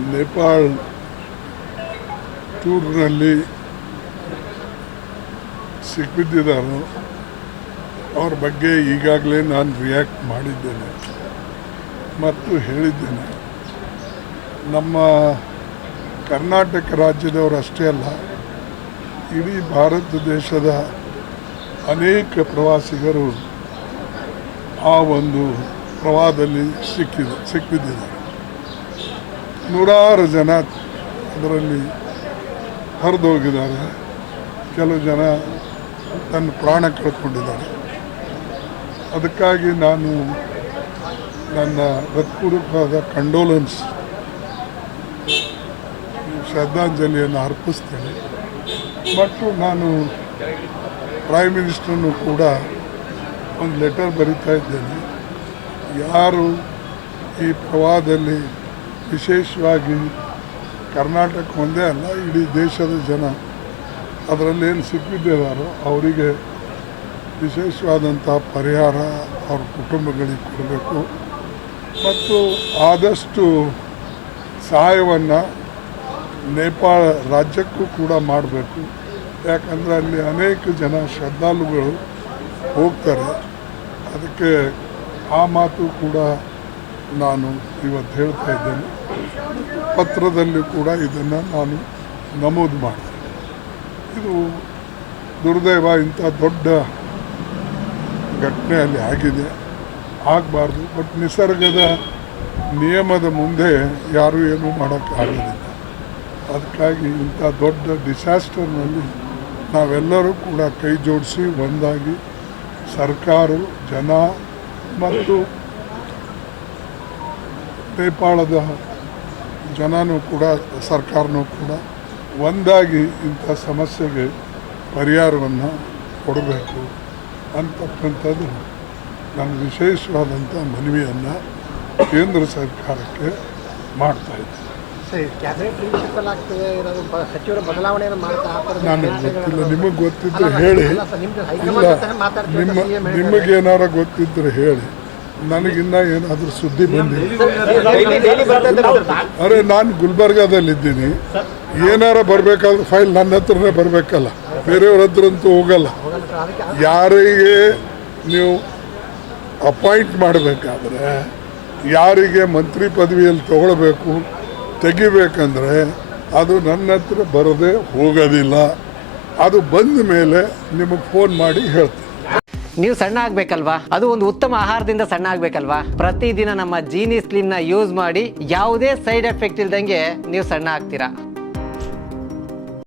ನೇಪಾಳ್ ಟೂರ್ನಲ್ಲಿ ಸಿಕ್ಕಿಬಿದ್ದಿದ್ದಾರೋ ಅವ್ರ ಬಗ್ಗೆ ಈಗಾಗಲೇ ನಾನು ರಿಯಾಕ್ಟ್ ಮಾಡಿದ್ದೇನೆ ಮತ್ತು ಹೇಳಿದ್ದೇನೆ. ನಮ್ಮ ಕರ್ನಾಟಕ ರಾಜ್ಯದವರು ಅಷ್ಟೇ ಅಲ್ಲ, ಇಡೀ ಭಾರತ ದೇಶದ ಅನೇಕ ಪ್ರವಾಸಿಗರು ಆ ಒಂದು ಪ್ರವಾಹದಲ್ಲಿ ಸಿಕ್ಕಿಬಿದ್ದಿದ್ದಾರೆ. ನೂರಾರು ಜನ ಅದರಲ್ಲಿ ಹರಿದೋಗಿದ್ದಾರೆ, ಕೆಲವು ಜನ ತನ್ನ ಪ್ರಾಣ ಕಳ್ಕೊಂಡಿದ್ದಾರೆ. ಅದಕ್ಕಾಗಿ ನಾನು ನನ್ನ ಹೃತ್ಪೂರ್ವಕವಾದ ಕಂಡೋಲೆನ್ಸ್ ಶ್ರದ್ಧಾಂಜಲಿಯನ್ನು ಅರ್ಪಿಸ್ತೇನೆ. ಮತ್ತು ನಾನು ಪ್ರೈಮ್ ಮಿನಿಸ್ಟರ್ನು ಕೂಡ ಒಂದು ಲೆಟರ್ ಬರಿತಾ ಇದ್ದೇನೆ. ಯಾರು ಈ ಪ್ರವಾಹದಲ್ಲಿ ವಿಶೇಷವಾಗಿ ಕರ್ನಾಟಕ ಒಂದೇ ಅಲ್ಲ, ಇಡೀ ದೇಶದ ಜನ ಅದರಲ್ಲೇನು ಸಿಕ್ಕಿದ್ದಾರೋ ಅವರಿಗೆ ವಿಶೇಷವಾದಂಥ ಪರಿಹಾರ ಅವ್ರ ಕುಟುಂಬಗಳಿಗೆ ಕೊಡಬೇಕು ಮತ್ತು ಆದಷ್ಟು ಸಹಾಯವನ್ನು ನೇಪಾಳ ರಾಜ್ಯಕ್ಕೂ ಕೂಡ ಮಾಡಬೇಕು. ಯಾಕಂದರೆ ಅಲ್ಲಿ ಅನೇಕ ಜನ ಶ್ರದ್ಧಾಳುಗಳು ಹೋಗ್ತಾರೆ. ಅದಕ್ಕೆ ಆ ಮಾತು ಕೂಡ ನಾನು ಇವತ್ತು ಹೇಳ್ತಾ ಇದ್ದೇನೆ. ಪತ್ರದಲ್ಲಿ ಕೂಡ ಇದನ್ನು ನಾನು ನಮೂದು ಮಾಡಿದೆ. ಇದು ದುರ್ದೈವ, ಇಂಥ ದೊಡ್ಡ ಘಟನೆ ಅಲ್ಲಿ ಆಗಿದೆ, ಆಗಬಾರ್ದು. ಬಟ್ ನಿಸರ್ಗದ ನಿಯಮದ ಮುಂದೆ ಯಾರೂ ಏನೂ ಮಾಡೋಕ್ಕಾಗೋದಿಲ್ಲ. ಅದಕ್ಕಾಗಿ ಇಂಥ ದೊಡ್ಡ ಡಿಸಾಸ್ಟರ್ನಲ್ಲಿ ನಾವೆಲ್ಲರೂ ಕೂಡ ಕೈ ಜೋಡಿಸಿ ಒಂದಾಗಿ ಸರ್ಕಾರ, ಜನ ಮತ್ತು ನೇಪಾಳದ ಜನನೂ ಕೂಡ ಸರ್ಕಾರನೂ ಕೂಡ ಒಂದಾಗಿ ಇಂಥ ಸಮಸ್ಯೆಗೆ ಪರಿಹಾರವನ್ನು ಕೊಡಬೇಕು ಅಂತಕ್ಕಂಥದ್ದು ನನ್ನ ವಿಶೇಷವಾದಂಥ ಮನವಿಯನ್ನು ಕೇಂದ್ರ ಸರ್ಕಾರಕ್ಕೆ ಮಾಡ್ತಾಯಿದ್ದೆ. ನನಗೆ ಗೊತ್ತಿಲ್ಲ, ನಿಮಗೆ ಗೊತ್ತಿದ್ದರೆ ಹೇಳಿ. ಇಲ್ಲ, ನಿಮಗೇನಾರ ಗೊತ್ತಿದ್ದರೆ ಹೇಳಿ. ನನಗಿನ್ನ ಏನಾದರೂ ಸುದ್ದಿ ಬಂದಿಲ್ಲ. ಅರೆ, ನಾನು ಗುಲ್ಬರ್ಗಾದಲ್ಲಿದ್ದೀನಿ. ಏನಾರ ಬರಬೇಕಾದ್ರೆ ಫೈಲ್ ನನ್ನ ಹತ್ರನೇ ಬರಬೇಕಲ್ಲ, ಬೇರೆಯವ್ರ ಹತ್ರ ಅಂತೂ ಹೋಗಲ್ಲ. ಯಾರಿಗೆ ನೀವು ಅಪಾಯಿಂಟ್ ಮಾಡಬೇಕಾದ್ರೆ, ಯಾರಿಗೆ ಮಂತ್ರಿ ಪದವಿಯಲ್ಲಿ ತಗೊಳ್ಬೇಕು ತೆಗಿಬೇಕಂದ್ರೆ ಅದು ನನ್ನ ಹತ್ರ ಬರದೆ ಹೋಗೋದಿಲ್ಲ. ಅದು ಬಂದ ಮೇಲೆ ನಿಮಗೆ ಫೋನ್ ಮಾಡಿ ಹೇಳ್ತೀನಿ. ನೀವು ಸಣ್ಣ ಆಗ್ಬೇಕಲ್ವಾ? ಅದು ಒಂದು ಉತ್ತಮ ಆಹಾರದಿಂದ ಸಣ್ಣ ಆಗ್ಬೇಕಲ್ವಾ? ಪ್ರತಿದಿನ ನಮ್ಮ ಜೀನಿ ಸ್ಲಿಮ್ನ ಯೂಸ್ ಮಾಡಿ ಯಾವುದೇ ಸೈಡ್ ಎಫೆಕ್ಟ್ ಇಲ್ದಂಗೆ ನೀವು ಸಣ್ಣ ಆಗ್ತೀರಾ.